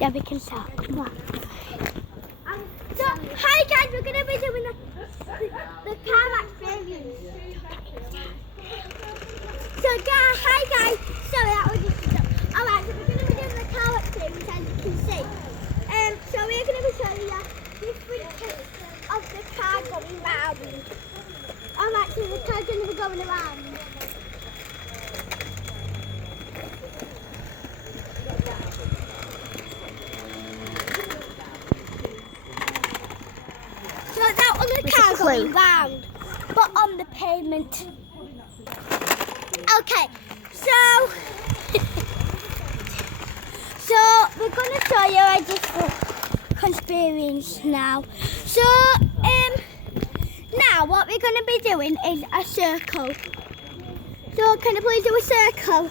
Yeah, we can start. Come on. So, hi guys, we're going to be doing the car experience. So, hi guys. Sorry, that was just alright, so we're going to be doing the car experience, as you can see. So we're going to be showing you different types of the car going round. Alright, so the car's going to be going around. So that was the car going round, but on the pavement. Okay, so we're going to show you a different experience now. So now what we're going to be doing is a circle. So can you please do a circle?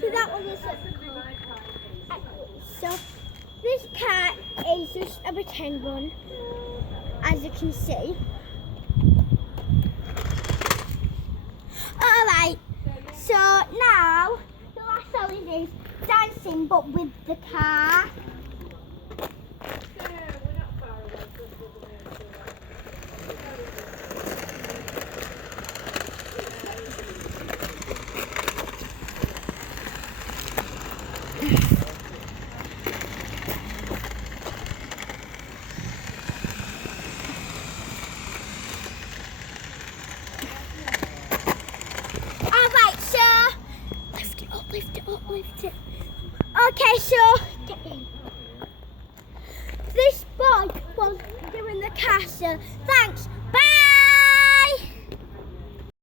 So that was a circle. So this car is just a pretend one, as you can see. Alright, so now the last challenge is dancing but with the car. Lift it. Okay, so this boy was doing the castle. Thanks.